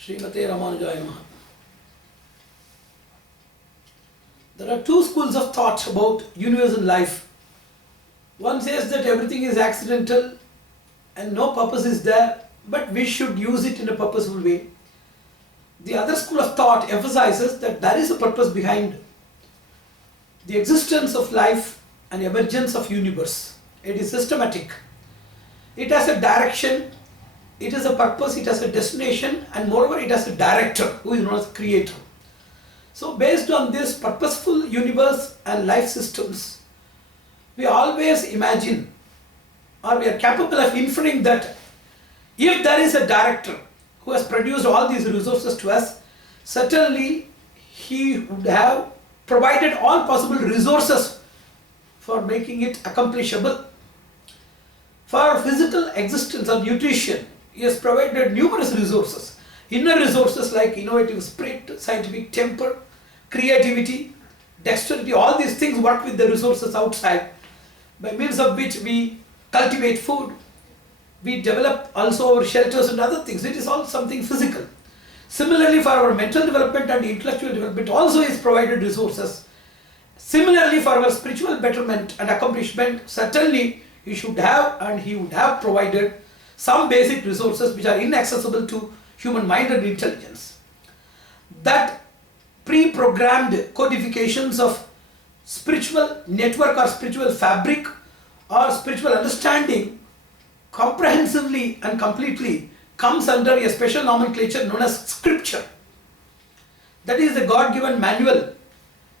Srimate Ramanujaya Namaha. There are two schools of thought about universe and life. One says that everything is accidental and no purpose is there, but we should use it in a purposeful way. The other school of thought emphasizes that there is a purpose behind the existence of life and emergence of universe. It is systematic. It has a direction, it has a purpose, it has a destination, and moreover it has a director who is known as creator. So based on this purposeful universe and life systems, we always imagine or we are capable of inferring that if there is a director who has produced all these resources to us, certainly he would have provided all possible resources for making it accomplishable. For physical existence or nutrition, he has provided numerous resources. Inner resources like innovative spirit, scientific temper, creativity, dexterity, all these things work with the resources outside, by means of which we cultivate food, we develop also our shelters and other things. It is all something physical. Similarly, for our mental development and intellectual development also is provided resources. Similarly, for our spiritual betterment and accomplishment, certainly he should have and he would have provided some basic resources which are inaccessible to human mind and intelligence. That pre-programmed codifications of spiritual network or spiritual fabric or spiritual understanding comprehensively and completely comes under a special nomenclature known as scripture. That is the God-given manual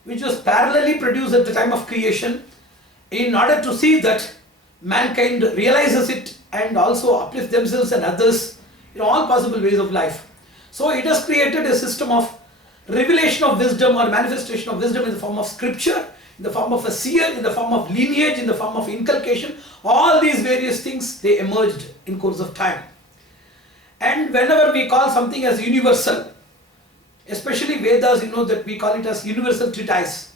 which was parallelly produced at the time of creation in order to see that mankind realizes it and also uplifts themselves and others in all possible ways of life. So it has created a system of revelation of wisdom or manifestation of wisdom in the form of scripture, in the form of a seer, in the form of lineage, in the form of inculcation. All these various things, they emerged in course of time. And whenever we call something as universal, especially Vedas, you know that we call it as universal treatise,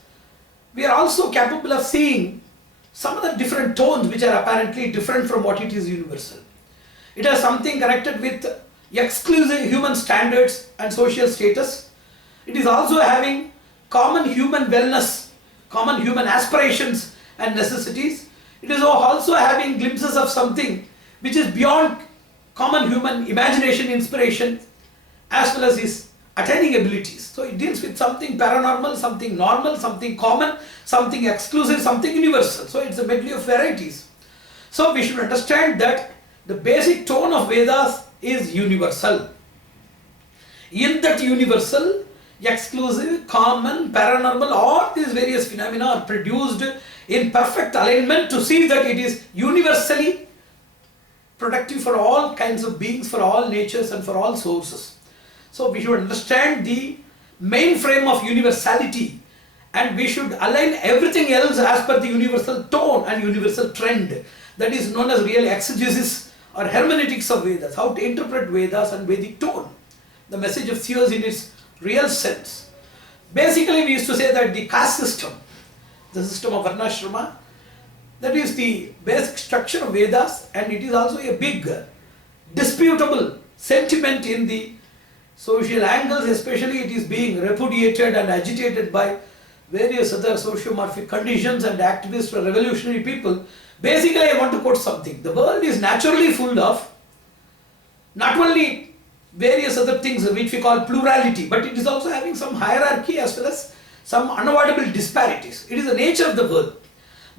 we are also capable of seeing some of the different tones which are apparently different from what it is universal. It has something connected with exclusive human standards and social status. It is also having common human wellness, common human aspirations and necessities. It is also having glimpses of something which is beyond common human imagination, inspiration, as well as his attaining abilities. So it deals with something paranormal, something normal, something common, something exclusive, something universal. So it's a medley of varieties. So we should understand that the basic tone of Vedas is universal. In that universal, exclusive, common, paranormal, all these various phenomena are produced in perfect alignment to see that it is universally productive for all kinds of beings, for all natures and for all sources. So we should understand the main frame of universality and we should align everything else as per the universal tone and universal trend. That is known as real exegesis or hermeneutics of Vedas, how to interpret Vedas and Vedic tone. The message of seers in its real sense. Basically we used to say that the caste system, the system of Varnashrama, that is the basic structure of Vedas, and it is also a big disputable sentiment in the social angles, especially it is being repudiated and agitated by various other sociomorphic conditions and activists or revolutionary people. Basically I want to quote something. The world is naturally full of not only various other things which we call plurality, but it is also having some hierarchy as well as some unavoidable disparities. It is the nature of the world.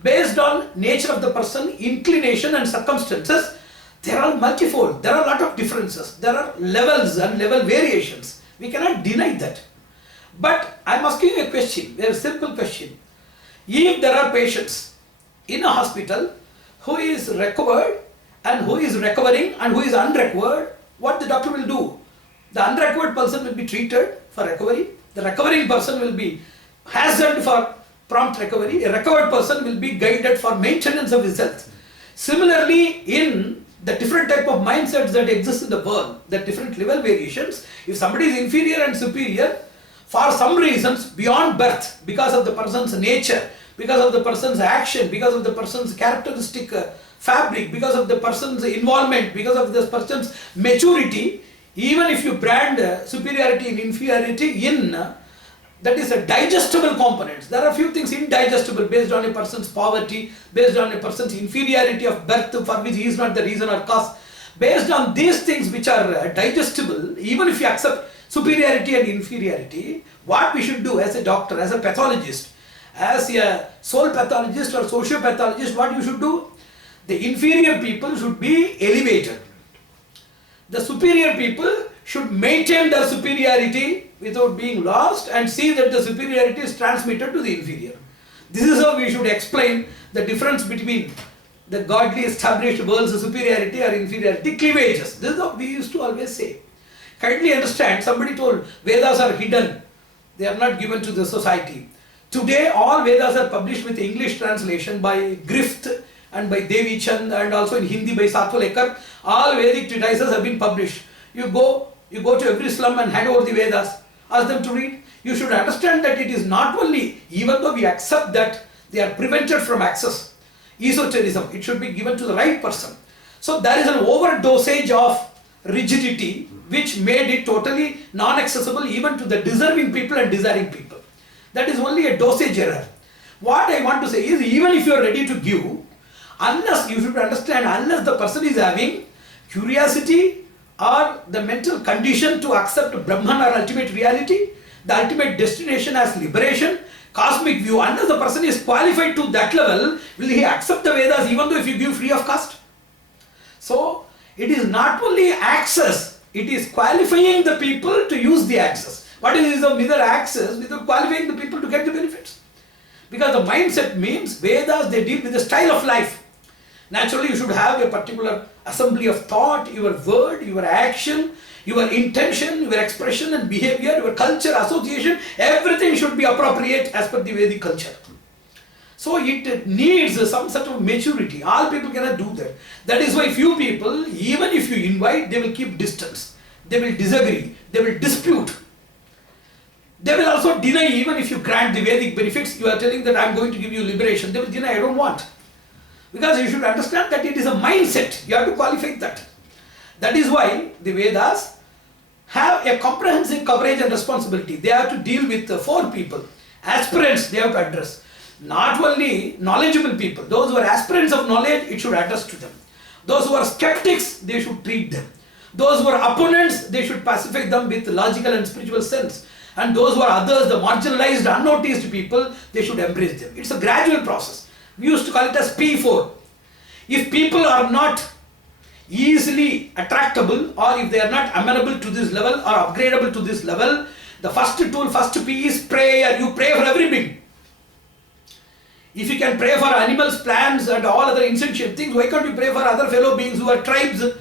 Based on nature of the person, inclination and circumstances, there are multifold, there are a lot of differences, there are levels and level variations. We cannot deny that. But I am asking you a question, a very simple question. If there are patients in a hospital who is recovered and who is recovering and who is unrecovered, what the doctor will do? The unrecovered person will be treated for recovery, the recovering person will be hazarded for prompt recovery, a recovered person will be guided for maintenance of his health. Similarly, in the different type of mindsets that exist in the world, the different level variations, if somebody is inferior and superior, for some reasons beyond birth, because of the person's nature, because of the person's action, because of the person's characteristic fabric, because of the person's involvement, because of this person's maturity, Even if you brand superiority and inferiority in, that is a digestible components. There are few things indigestible based on a person's poverty, based on a person's inferiority of birth for which he is not the reason or cause. Based on these things which are digestible, even if you accept superiority and inferiority, what we should do as a doctor, as a pathologist, as a soul pathologist or socio-pathologist, what you should do? The inferior people should be elevated. The superior people should maintain their superiority without being lost and see that the superiority is transmitted to the inferior. This is how we should explain the difference between the godly established world's superiority or inferiority cleavages. This is what we used to always say. Kindly understand, somebody told Vedas are hidden, they are not given to the society. Today all Vedas are published with English translation by Grift and by Devi Chand, and also in Hindi by Satwalekar. All Vedic treatises have been published. You go to every slum and hand over the Vedas, ask them to read. You should understand that it is not only, even though we accept that they are prevented from access, esotericism, it should be given to the right person. So there is an overdosage of rigidity which made it totally non-accessible even to the deserving people and desiring people. That is only a dosage error. What I want to say is, even if you are ready to give, unless, you should understand, unless the person is having curiosity or the mental condition to accept Brahman or ultimate reality, the ultimate destination as liberation, cosmic view, unless the person is qualified to that level, will he accept the Vedas even though if you give free of cost? So, it is not only access, it is qualifying the people to use the access. What is the mere access without qualifying the people to get the benefits? Because the mindset means Vedas, they deal with the style of life. Naturally, you should have a particular assembly of thought, your word, your action, your intention, your expression and behavior, your culture, association, everything should be appropriate as per the Vedic culture. So it needs some sort of maturity. All people cannot do that. That is why few people, even if you invite, they will keep distance. They will disagree. They will dispute. They will also deny even if you grant the Vedic benefits. You are telling that I am going to give you liberation. They will deny, I don't want. Because you should understand that it is a mindset. You have to qualify that. That is why the Vedas have a comprehensive coverage and responsibility. They have to deal with four people. Aspirants they have to address. Not only knowledgeable people. Those who are aspirants of knowledge, it should address to them. Those who are skeptics, they should treat them. Those who are opponents, they should pacify them with logical and spiritual sense. And those who are others, the marginalized, unnoticed people, they should embrace them. It's a gradual process. We used to call it as P4. If people are not easily attractable, or if they are not amenable to this level or upgradable to this level, the first tool, first P is prayer. You pray for everything. If you can pray for animals, plants and all other insentient things, why can't you pray for other fellow beings who are tribes or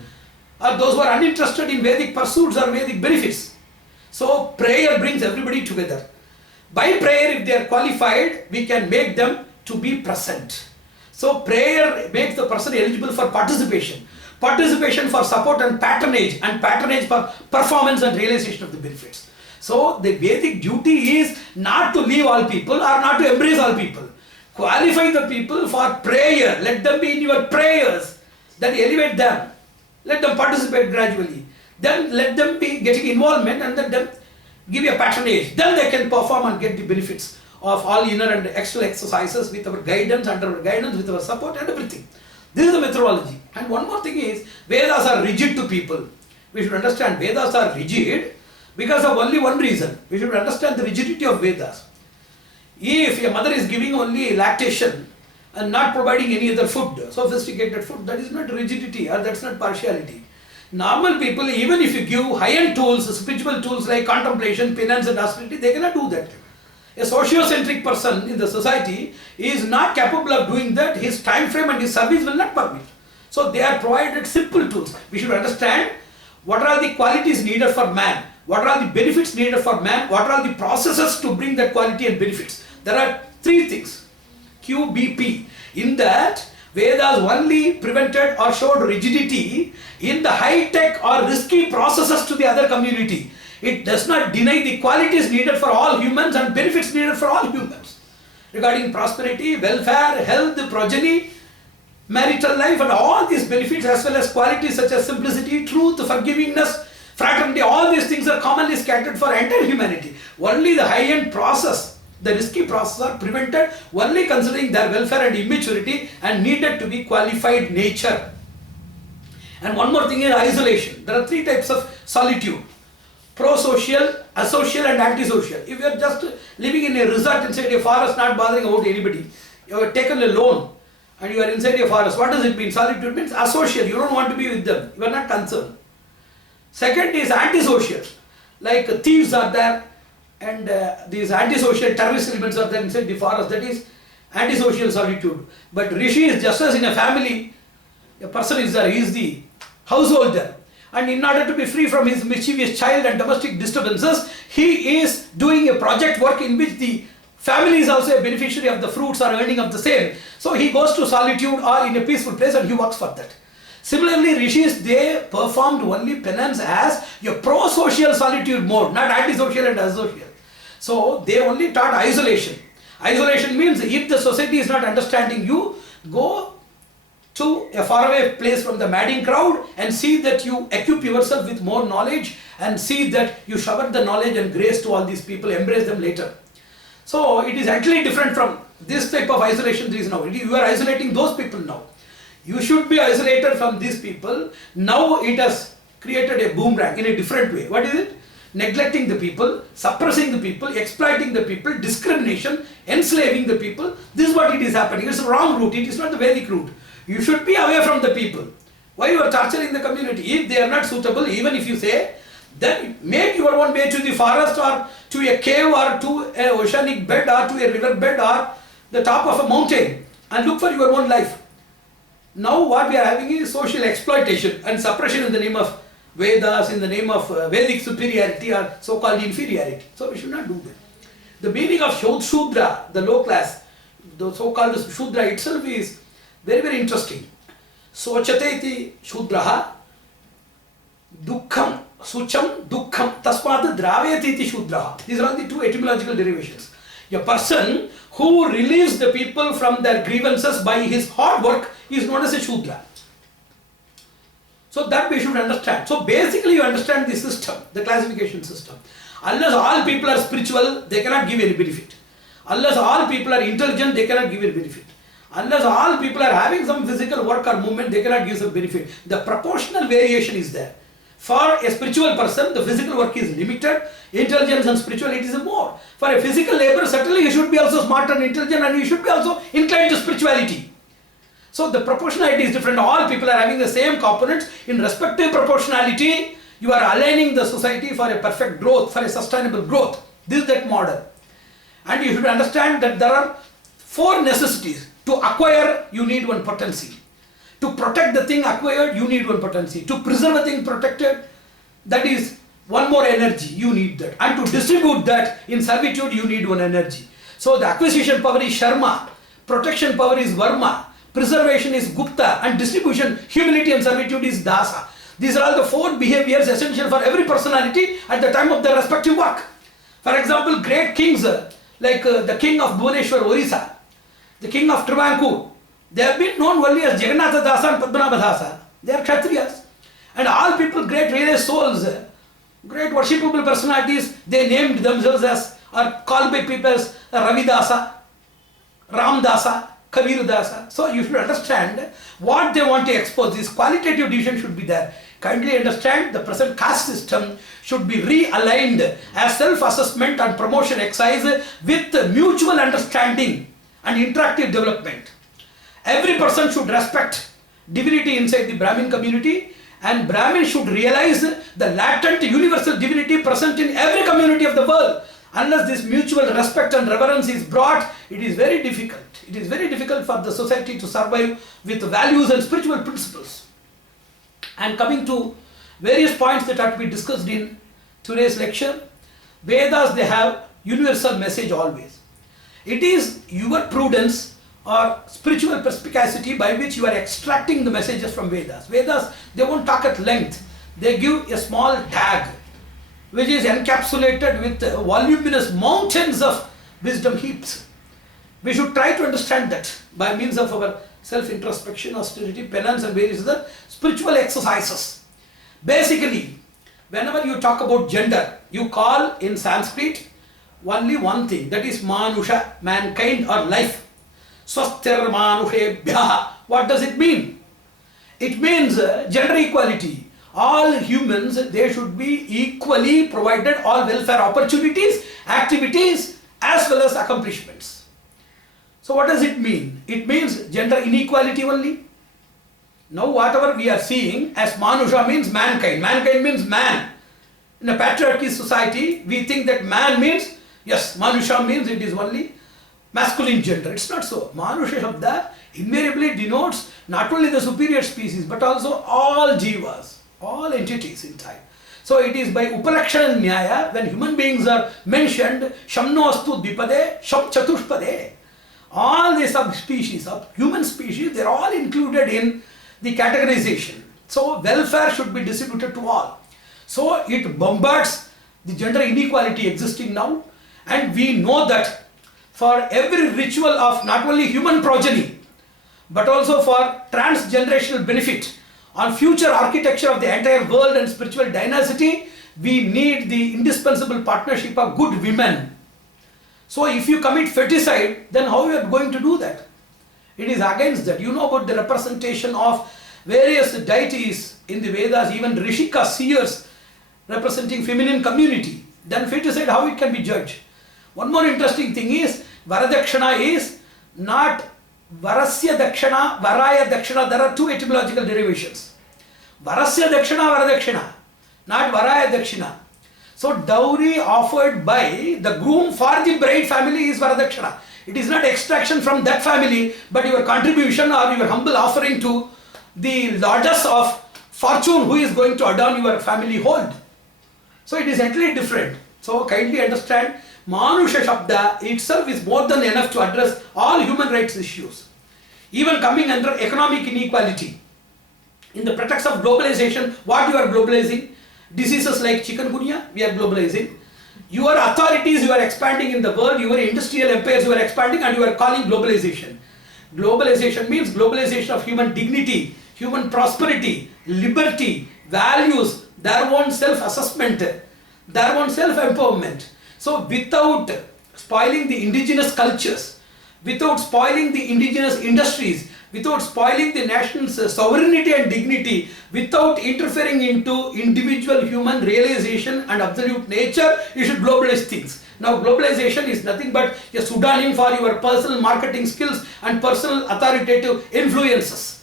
those who are uninterested in Vedic pursuits or Vedic benefits? So prayer brings everybody together. By prayer, if they are qualified, we can make them to be present. So prayer makes the person eligible for participation. Participation for support and patronage for performance and realization of the benefits. So the Vedic duty is not to leave all people or not to embrace all people. Qualify the people for prayer. Let them be in your prayers. Then elevate them. Let them participate gradually. Then let them be getting involvement and let them give you a patronage. Then they can perform and get the benefits of all inner and external exercises with our guidance, under our guidance, with our support and everything. This is the methodology. And one more thing is, Vedas are rigid to people. We should understand Vedas are rigid because of only one reason. We should understand the rigidity of Vedas. If a mother is giving only lactation and not providing any other food, sophisticated food, that is not rigidity or that's not partiality. Normal people, even if you give high-end tools, spiritual tools like contemplation, penance and austerity, they cannot do that. A socio-centric person in the society is not capable of doing that. His time frame and his service will not permit. So they are provided simple tools. We should understand what are the qualities needed for man, what are the benefits needed for man, what are the processes to bring that quality and benefits. There are three things, QBP. In that, Vedas only prevented or showed rigidity in the high-tech or risky processes to the other community. It does not deny the qualities needed for all humans and benefits needed for all humans. Regarding prosperity, welfare, health, progeny, marital life and all these benefits as well as qualities such as simplicity, truth, forgivingness, fraternity, all these things are commonly scattered for entire humanity. Only the high-end process, the risky process are prevented only considering their welfare and immaturity and needed to be qualified nature. And one more thing is isolation. There are three types of solitude: pro-social, asocial and antisocial. If you are just living in a resort inside a forest, not bothering about anybody, you have taken a loan and you are inside a forest, what does it mean? Solitude means asocial, you don't want to be with them, you are not concerned. Second is antisocial, like thieves are there and these antisocial terrorist elements are there inside the forest, that is antisocial solitude. But Rishi is just as in a family, a person is there, he is the householder. And in order to be free from his mischievous child and domestic disturbances, he is doing a project work in which the family is also a beneficiary of the fruits or earning of the same. So he goes to solitude or in a peaceful place and he works for that. Similarly, rishis, they performed only penance as a pro-social solitude mode, not antisocial and asocial. So they only taught isolation. Isolation means if the society is not understanding you, go to a faraway place from the madding crowd and see that you equip yourself with more knowledge and see that you shower the knowledge and grace to all these people, embrace them later. So it is actually different from this type of isolation there is now. You are isolating those people now. You should be isolated from these people. Now it has created a boomerang in a different way. What is it? Neglecting the people, suppressing the people, exploiting the people, discrimination, enslaving the people. This is what it is happening. It's a wrong route. It is not the Vedic route. You should be away from the people. Why you are torturing the community? If they are not suitable, even if you say, then make your own way to the forest or to a cave or to an oceanic bed or to a river bed or the top of a mountain and look for your own life. Now what we are having is social exploitation and suppression in the name of Vedas, in the name of Vedic superiority or so-called inferiority. So we should not do that. The meaning of Shudra, the low class, the so-called Shudra itself is very, very interesting. Sochate iti Shudraha, Dukkham, Sucham, Dukkham, Tasmata Dravayati iti Shudraha. These are all the two etymological derivations. A person who relieves the people from their grievances by his hard work is known as a Shudra. So that we should understand. So basically you understand the system, the classification system. Unless all people are spiritual, they cannot give any benefit. Unless all people are intelligent, they cannot give any benefit. Unless all people are having some physical work or movement, they cannot give some benefit. The proportional variation is there. For a spiritual person, the physical work is limited. Intelligence and spirituality is more. For a physical labor, certainly you should be also smart and intelligent and you should be also inclined to spirituality. So the proportionality is different. All people are having the same components. In respective proportionality, you are aligning the society for a perfect growth, for a sustainable growth. This is that model. And you should understand that there are four necessities. To acquire, you need one potency. To protect the thing acquired, you need one potency. To preserve a thing protected, that is one more energy, you need that. And to distribute that in servitude, you need one energy. So the acquisition power is Sharma, protection power is Varma, preservation is Gupta, and distribution, humility and servitude is Dasa. These are all the four behaviors essential for every personality at the time of their respective work. For example, great kings like the king of Bhuvaneshwar, Orissa, the king of Travancore, they have been known only as Jagannatha Dasa and Padmanabha Dasa. They are Kshatriyas. And all people, great realized souls, great worshipable personalities, they named themselves as, or called by people as Ravi Dasa, Ram Dasa, Kabir Dasa. So you should understand what they want to expose. This qualitative division should be there. Kindly understand the present caste system should be realigned as self-assessment and promotion exercise with mutual understanding and interactive development. Every person should respect divinity inside the Brahmin community, and Brahmin should realize the latent universal divinity present in every community of the world. Unless this mutual respect and reverence is brought, it is very difficult. It is very difficult for the society to survive with values and spiritual principles. And coming to various points that are to be discussed in today's lecture, Vedas, they have universal message always. It is your prudence or spiritual perspicacity by which you are extracting the messages from Vedas. Vedas, they won't talk at length. They give a small tag which is encapsulated with voluminous mountains of wisdom heaps. We should try to understand that by means of our self-introspection, austerity, penance and various other spiritual exercises. Basically, whenever you talk about gender, you call in Sanskrit only one thing, that is manusha, mankind or life. Swastir manushebhyaha. What does it mean? It means gender equality. All humans, they should be equally provided all welfare opportunities, activities as well as accomplishments. So what does it mean? It means gender inequality only. Now whatever we are seeing as manusha means mankind. Mankind means man. In a patriarchy society, we think that man means, yes, manusha means it is only masculine gender. It's not so. Manusha Shabda invariably denotes not only the superior species but also all jivas, all entities in time. So it is by Upalakshana Nyaya, when human beings are mentioned, Shamno Astu Dvipade, Sham Chatushpade. All the subspecies of human species, they are all included in the categorization. So welfare should be distributed to all. So it bombards the gender inequality existing now, and we know that for every ritual of not only human progeny but also for transgenerational benefit on future architecture of the entire world and spiritual dynasty, we need the indispensable partnership of good women. So if you commit feticide, then how you are going to do that? It is against that. You know about the representation of various deities in the Vedas, even Rishika seers representing feminine community. Then feticide, how it can be judged? One more interesting thing is, Varadakshana is not Varasya Dakshana, Varaya Dakshana. There are two etymological derivations. Varasya Dakshana, Varadakshana, not Varaya Dakshana. So dowry offered by the groom for the bride family is Varadakshana. It is not extraction from that family, but your contribution or your humble offering to the lordess of fortune who is going to adorn your family hold. So it is entirely different. So kindly understand, Manusha Shabda itself is more than enough to address all human rights issues. Even coming under economic inequality. In the pretext of globalization, what you are globalizing? Diseases like chikungunya, we are globalizing. Your authorities you are expanding in the world, your industrial empires you are expanding, and you are calling globalization. Globalization means globalization of human dignity, human prosperity, liberty, values, their own self-assessment, their own self-empowerment. So without spoiling the indigenous cultures, without spoiling the indigenous industries, without spoiling the nation's sovereignty and dignity, without interfering into individual human realization and absolute nature, you should globalize things. Now globalization is nothing but a pseudonym for your personal marketing skills and personal authoritative influences,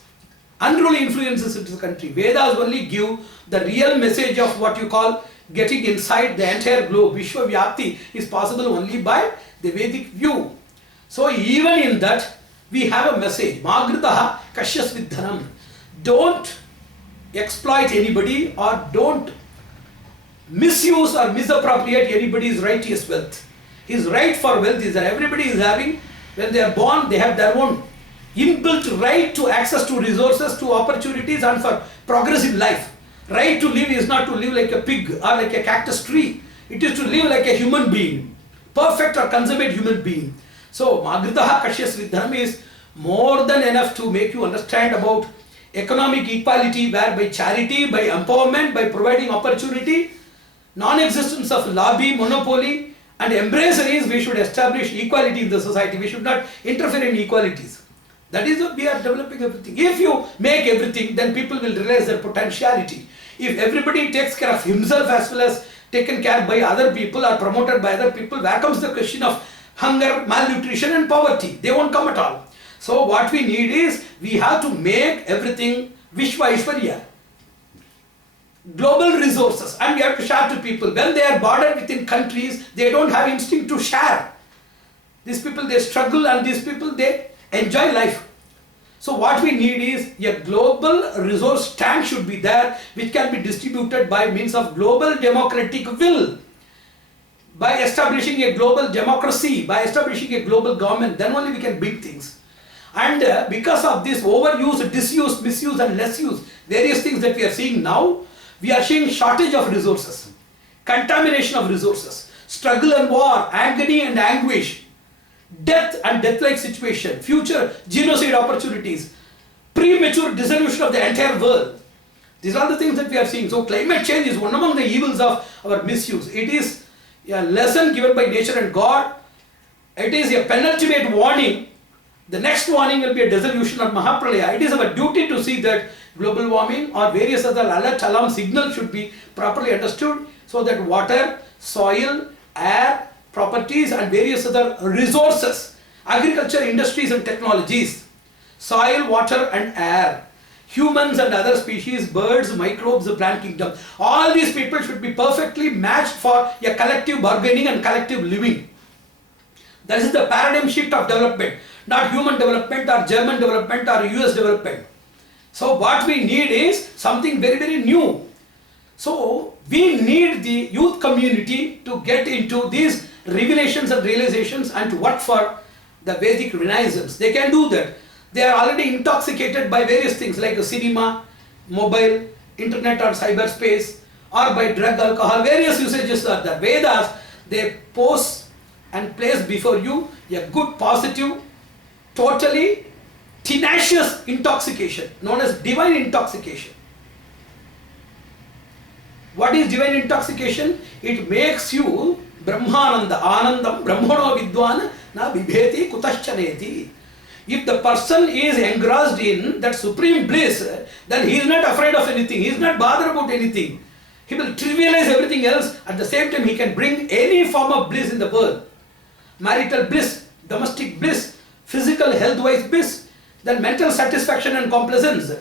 unruly influences into the country. Vedas only give the real message of what you call getting inside the entire globe. Vishwa Vyapti is possible only by the Vedic view. So even in that, we have a message. Magritaha kashyas vidhanam. Don't exploit anybody or don't misuse or misappropriate anybody's righteous wealth. His right for wealth is that everybody is having, when they are born, they have their own inbuilt right to access to resources, to opportunities, and for progress in life. Right to live is not to live like a pig or like a cactus tree. It is to live like a human being, perfect or consummate human being. So Magritaha Kashyas Vidhanam is more than enough to make you understand about economic equality, where by charity, by empowerment, by providing opportunity, non-existence of lobby, monopoly, and embraceries, we should establish equality in the society. We should not interfere in equalities. That is what we are developing everything. If you make everything, then people will realize their potentiality. If everybody takes care of himself as well as taken care by other people or promoted by other people, where comes the question of hunger, malnutrition and poverty? They won't come at all. So what we need is, we have to make everything Vishwa Ishwarya, global resources, and we have to share to people. When they are bordered within countries, they don't have instinct to share. These people, they struggle, and these people, they enjoy life. So what we need is a global resource tank should be there, which can be distributed by means of global democratic will. By establishing a global democracy, by establishing a global government, then only we can build things. And because of this overuse, disuse, misuse and less use, various things that we are seeing now, we are seeing shortage of resources, contamination of resources, struggle and war, agony and anguish, death and death-like situation, future genocide opportunities, premature dissolution of the entire world. These are the things that we are seeing. So climate change is one among the evils of our misuse. It is a lesson given by nature and God. It is a penultimate warning. The next warning will be a dissolution of Mahapralaya. It is our duty to see that global warming or various other alert alarm signals should be properly understood, so that water, soil, air, properties and various other resources, agriculture, industries and technologies, soil, water and air, humans and other species, birds, microbes, the plant kingdom, all these people should be perfectly matched for a collective bargaining and collective living. That is the paradigm shift of development, not human development or German development or US development. So what we need is something very, very new. So we need the youth community to get into these revelations and realizations and to work for the Vedic Renaissance. They can do that. They are already intoxicated by various things like cinema, mobile, internet or cyberspace, or by drug, alcohol, various usages are there. Vedas, they pose and place before you a good, positive, totally tenacious intoxication known as divine intoxication. What is divine intoxication? It makes you Brahmananda, Anandam, Brahmano Vidwan, na bibheti kutaschaneti. If the person is engrossed in that supreme bliss, then he is not afraid of anything, he is not bothered about anything. He will trivialize everything else. At the same time, he can bring any form of bliss in the world. Marital bliss, domestic bliss, physical health-wise bliss, then mental satisfaction and complacence,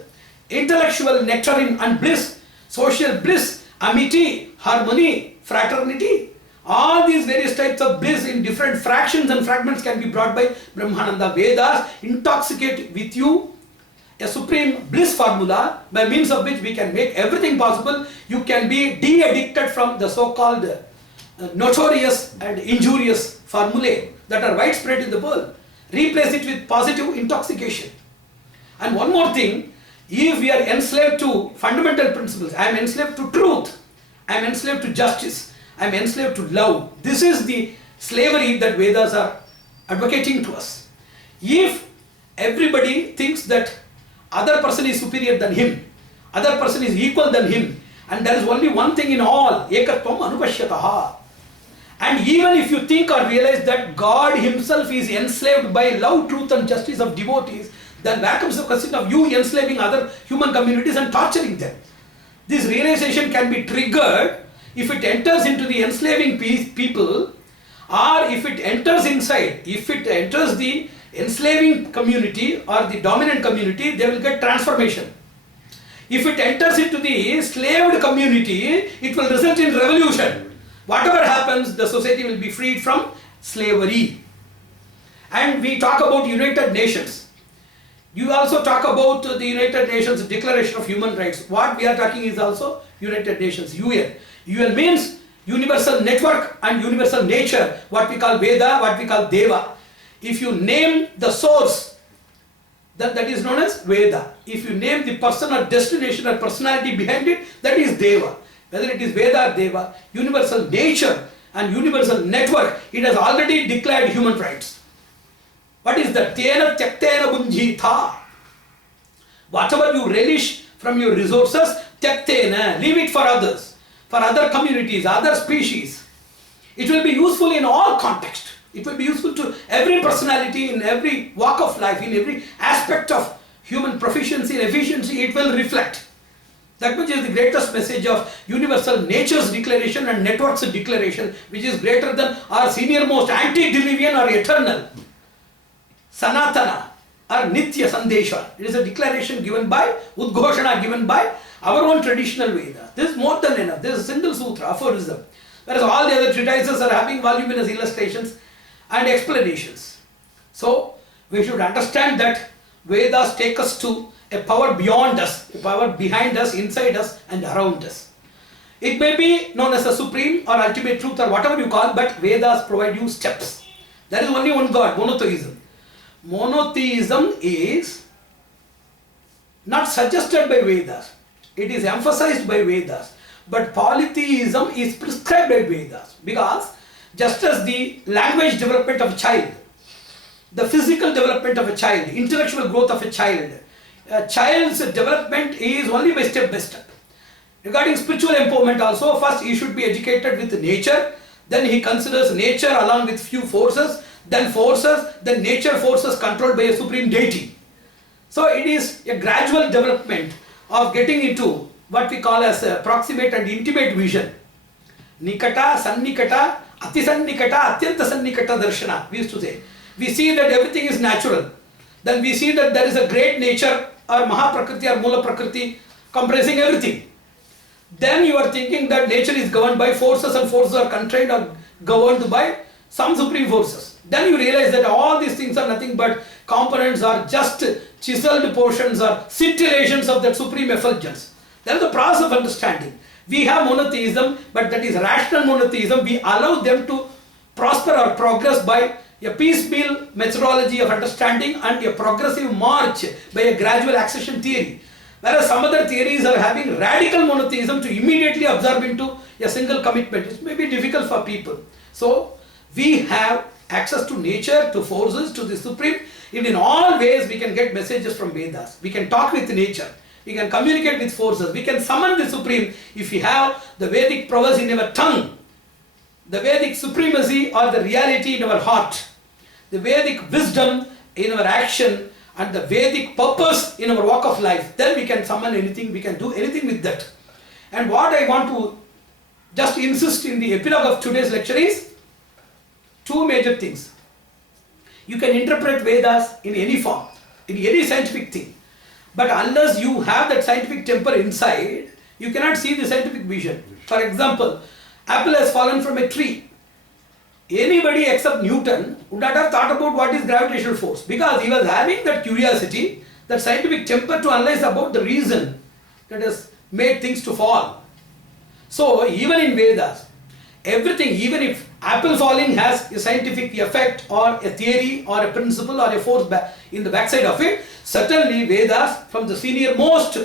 intellectual nectarine and bliss, social bliss, amity, harmony, fraternity. All these various types of bliss in different fractions and fragments can be brought by Brahmananda. Vedas intoxicate with you a supreme bliss formula by means of which we can make everything possible. You can be de-addicted from the so-called notorious and injurious formulae that are widespread in the world. Replace it with positive intoxication. And one more thing, if we are enslaved to fundamental principles, I am enslaved to truth, I am enslaved to justice, I am enslaved to love. This is the slavery that Vedas are advocating to us. If everybody thinks that other person is superior than him, other person is equal than him, and there is only one thing in all, ekatvam anupashyataha. And even if you think or realize that God himself is enslaved by love, truth and justice of devotees, then where comes the question of you enslaving other human communities and torturing them? This realization can be triggered if it enters into the enslaving people, or if it enters inside, if it enters the enslaving community or the dominant community, they will get transformation. If it enters into the slaved community, it will result in revolution. Whatever happens, the society will be freed from slavery. And we talk about United Nations. You also talk about the United Nations Declaration of Human Rights. What we are talking is also United Nations, UN. UN means universal network and universal nature, what we call Veda, what we call Deva. If you name the source, that is known as Veda. If you name the person or destination or personality behind it, that is Deva. Whether it is Veda or Deva, universal nature and universal network, it has already declared human rights. What is that? Tena tyaktena bunjita. Whatever you relish from your resources, tyaktena, leave it for others, for other communities, other species. It will be useful in all contexts. It will be useful to every personality, in every walk of life, in every aspect of human proficiency and efficiency, it will reflect. That much is the greatest message of universal nature's declaration and network's declaration, which is greater than our senior-most antediluvian or eternal Sanatana or Nitya Sandesha. It is a declaration given by, Udghoshana given by our own traditional Veda. This is more than enough. This is a single sutra, aphorism. Whereas all the other treatises are having voluminous illustrations and explanations. So we should understand that Vedas take us to a power beyond us, a power behind us, inside us and around us. It may be known as a supreme or ultimate truth or whatever you call, but Vedas provide you steps. There is only one God, monotheism. Monotheism is not suggested by Vedas, it is emphasized by Vedas, but polytheism is prescribed by Vedas, because just as the language development of a child, the physical development of a child, intellectual growth of a child's development is only by step by step. Regarding spiritual empowerment also, first he should be educated with nature, then he considers nature along with few forces, then nature forces controlled by a supreme deity. So it is a gradual development of getting into what we call as a proximate and intimate vision. Nikata, Sannikata, Atisannikata, Atyanta Sannikata Darshana, we used to say. We see that everything is natural. Then we see that there is a great nature or Mahaprakriti or Mula Prakriti comprising everything. Then you are thinking that nature is governed by forces and forces are constrained or governed by some supreme forces. Then you realize that all these things are nothing but components or just chiseled portions or scintillations of that supreme effulgence. That is the process of understanding. We have monotheism, but that is rational monotheism. We allow them to prosper or progress by a piecemeal methodology of understanding and a progressive march by a gradual accession theory. Whereas some other theories are having radical monotheism to immediately absorb into a single commitment. It may be difficult for people. So we have access to nature, to forces, to the supreme. In all ways we can get messages from Vedas. We can talk with nature. We can communicate with forces. We can summon the supreme if we have the Vedic prowess in our tongue, the Vedic supremacy or the reality in our heart, the Vedic wisdom in our action, and the Vedic purpose in our walk of life. Then we can summon anything, we can do anything with that. And what I want to just insist in the epilogue of today's lecture is two major things. You can interpret Vedas in any form, in any scientific thing. But unless you have that scientific temper inside, you cannot see the scientific vision. For example, apple has fallen from a tree. Anybody except Newton would not have thought about what is gravitational force, because he was having that curiosity, that scientific temper to analyze about the reason that has made things to fall. So even in Vedas, everything, even if apple falling has a scientific effect or a theory or a principle or a force in the backside of it, certainly Vedas, from the senior most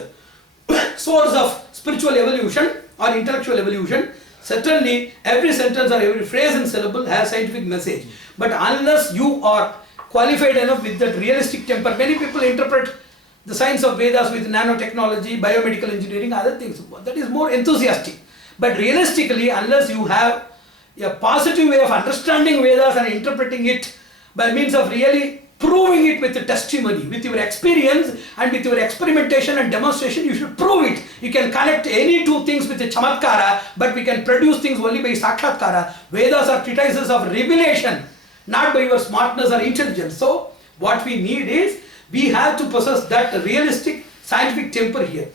source of spiritual evolution or intellectual evolution, certainly every sentence or every phrase and syllable has scientific message. But unless you are qualified enough with that realistic temper, many people interpret the science of Vedas with nanotechnology, biomedical engineering, other things. That is more enthusiastic. But realistically, unless you have a positive way of understanding Vedas and interpreting it by means of really proving it with the testimony, with your experience and with your experimentation and demonstration, you should prove it. You can connect any two things with a chamatkara, but we can produce things only by sakshatkara. Vedas are treatises of revelation, not by your smartness or intelligence. So what we need is, we have to possess that realistic scientific temper here.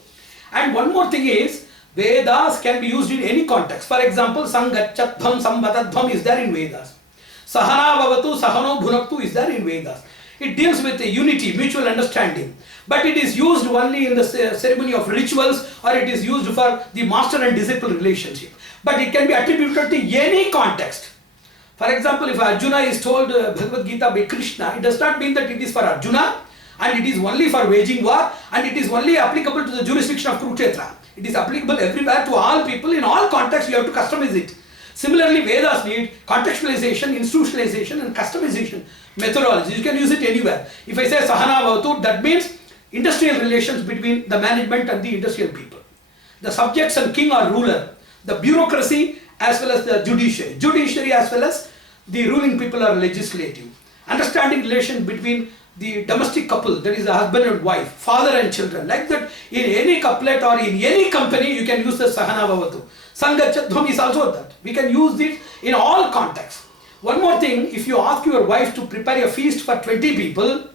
And one more thing is, Vedas can be used in any context. For example, Sangachatbham Sambatadbham is there in Vedas. Sahana Bhavatu Sahano Bhunaktu is there in Vedas. It deals with the unity, mutual understanding. But it is used only in the ceremony of rituals, or it is used for the master and disciple relationship. But it can be attributed to any context. For example, if Arjuna is told Bhagavad Gita by Krishna, it does not mean that it is for Arjuna and it is only for waging war and it is only applicable to the jurisdiction of Kurukshetra. It is applicable everywhere to all people. In all contexts, you have to customize it. Similarly, Vedas need contextualization, institutionalization and customization methodologies. You can use it anywhere. If I say Sahana Bhavatu, that means industrial relations between the management and the industrial people. The subjects and king or ruler. The bureaucracy as well as the judiciary. Judiciary as well as the ruling people or legislative. Understanding relation between the domestic couple, that is the husband and wife, father and children. Like that, in any couplet or in any company, you can use the Sahana Bhavatu. Sangachatbham is also that. We can use it in all contexts. One more thing, if you ask your wife to prepare a feast for 20 people,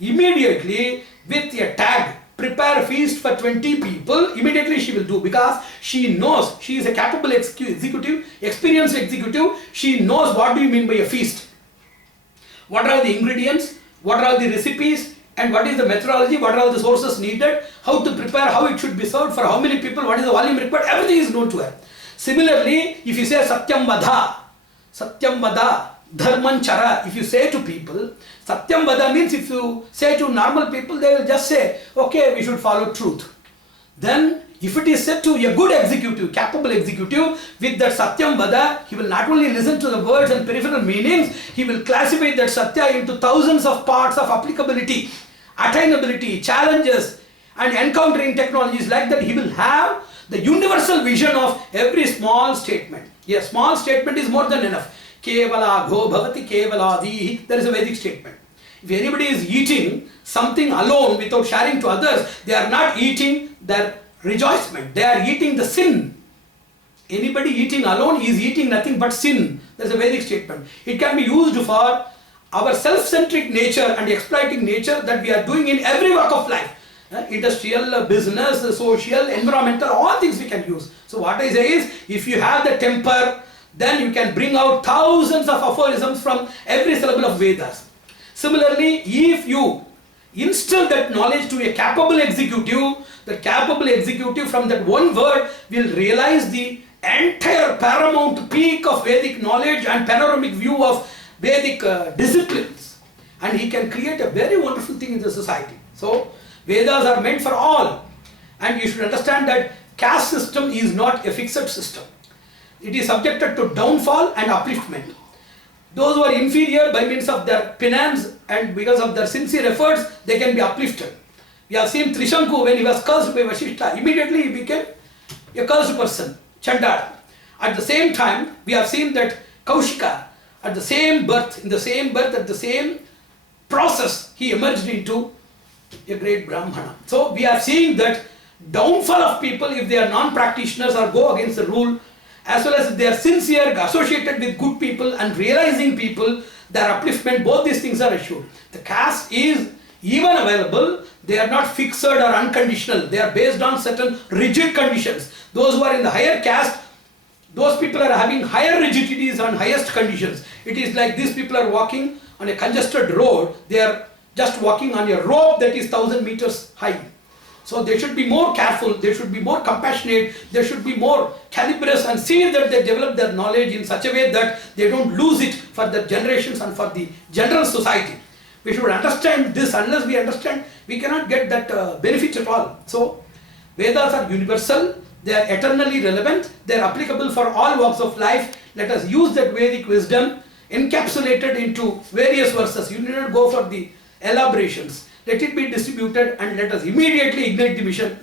immediately with a tag, prepare a feast for 20 people, immediately she will do, because she knows, she is a capable executive, experienced executive, she knows what do you mean by a feast. What are the ingredients, what are the recipes, and what is the methodology, what are all the sources needed, how to prepare, how it should be served, for how many people, what is the volume required, everything is known to her. Similarly, if you say Satyam Vada, Dharman Chara, if you say to people, Satyam Vada means if you say to normal people, they will just say, okay, we should follow truth. Then, if it is said to a good executive, capable executive, with that Satyam Vada, he will not only listen to the words and peripheral meanings, he will classify that Satya into thousands of parts of applicability, attainability, challenges, and encountering technologies. Like that, he will have the universal vision of every small statement. A small statement is more than enough. Kevala gho bhavati kevaladi. There is a Vedic statement. If anybody is eating something alone without sharing to others, they are not eating their rejoicement. They are eating the sin. Anybody eating alone is eating nothing but sin. That is a Vedic statement. It can be used for our self-centric nature and exploiting nature that we are doing in every walk of life. Industrial, business, social, environmental, all things we can use. So what I say is, if you have the temper, then you can bring out thousands of aphorisms from every syllable of Vedas. Similarly, if you instill that knowledge to a capable executive, the capable executive from that one word will realize the entire paramount peak of Vedic knowledge and panoramic view of Vedic disciplines, and he can create a very wonderful thing in the society. So Vedas are meant for all, and you should understand that caste system is not a fixed system. It is subjected to downfall and upliftment. Those who are inferior, by means of their penance and because of their sincere efforts, they can be uplifted. We have seen Trishanku, when he was cursed by Vashishta, immediately he became a cursed person, Chandala. At the same time, we have seen that Kaushika, at the same birth, at the same process, he emerged into a great Brahmana. So we are seeing that downfall of people if they are non-practitioners or go against the rule, as well as if they are sincere, associated with good people and realizing people, their upliftment, both these things are assured. The caste is even available, they are not fixed or unconditional, they are based on certain rigid conditions. Those who are in the higher caste, those people are having higher rigidities and highest conditions. It is like these people are walking on a congested road, they are just walking on a rope that is 1000 meters high. So they should be more careful, they should be more compassionate, they should be more calibrous and see that they develop their knowledge in such a way that they don't lose it for the generations and for the general society. We should understand this. Unless we understand, we cannot get that benefit at all. So Vedas are universal, they are eternally relevant, they are applicable for all walks of life. Let us use that Vedic wisdom encapsulated into various verses. You need not go for the elaborations. Let it be distributed and let us immediately ignite the mission.